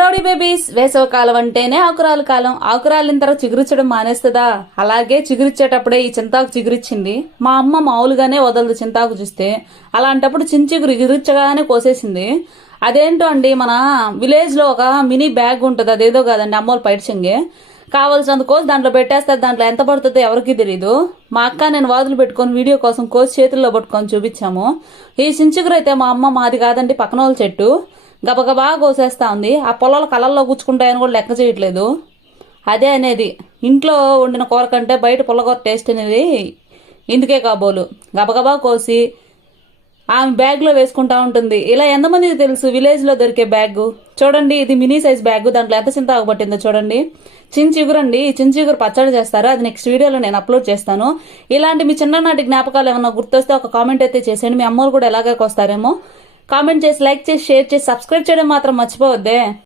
Rowdy babies, వేసవకాలం అంటేనే ఆకురాల కాలం. ఆకురాలిన తర్వాత చిగురిచ్చడం మానేస్తుందా? అలాగే చిగురిచ్చేటప్పుడే ఈ చింతాకు చిగురిచ్చింది. మా అమ్మ మామూలుగానే వదలదు చింతాకు చూస్తే. అలాంటప్పుడు చిగురు ఎగిరిచ్చగానే కోసేసింది. అదేంటో అండి, మన విలేజ్లో ఒక మినీ బ్యాగ్ ఉంటుంది, అదేదో కాదండి అమ్మోళ్ళు పైడ్చింగే. కావాల్సినంత కోసి దాంట్లో పెట్టేస్తారు. దాంట్లో ఎంత పడుతుందో ఎవరికీ తెలీదు. మా అక్క నేను వాదులు పెట్టుకొని వీడియో కోసం కోసి చేతుల్లో పట్టుకొని చూపించాము. ఈ చించుగురు అయితే మా అమ్మ మాది కాదండి, పక్కన వాళ్ళ చెట్టు. గబగబా కోసేస్తా ఉంది. ఆ పొలాలు కళ్ళల్లో గుచ్చుకుంటాయని కూడా లెక్క చేయట్లేదు. అదే అనేది, ఇంట్లో వండిన కూర కంటే బయట పుల్లకూర టేస్ట్ అనేది ఇందుకే కాబోలు. గబగబా కోసి ఆమె బ్యాగ్లో వేసుకుంటా ఉంటుంది. ఇలా ఎంతమందికి తెలుసు విలేజ్లో దొరికే బ్యాగ్? చూడండి, ఇది మినీ సైజ్ బ్యాగ్. దాంట్లో ఎంత చింతాకు పట్టిందో చూడండి. చించిగురండి. ఈ చించిగురు పచ్చడి చేస్తారు. అది నెక్స్ట్ వీడియోలో నేను అప్లోడ్ చేస్తాను. ఇలాంటి మీ చిన్ననాటి జ్ఞాపకాలు ఏమన్నా గుర్తొస్తే ఒక కామెంట్ అయితే చేసేయండి. మీ అమ్మోళ్ళు కూడా ఎలాగే వస్తారేమో. కామెంట్ చేసి, లైక్ చేసి, షేర్ చేసి, సబ్స్క్రైబ్ చేయడం మాత్రం మర్చిపోవద్దే.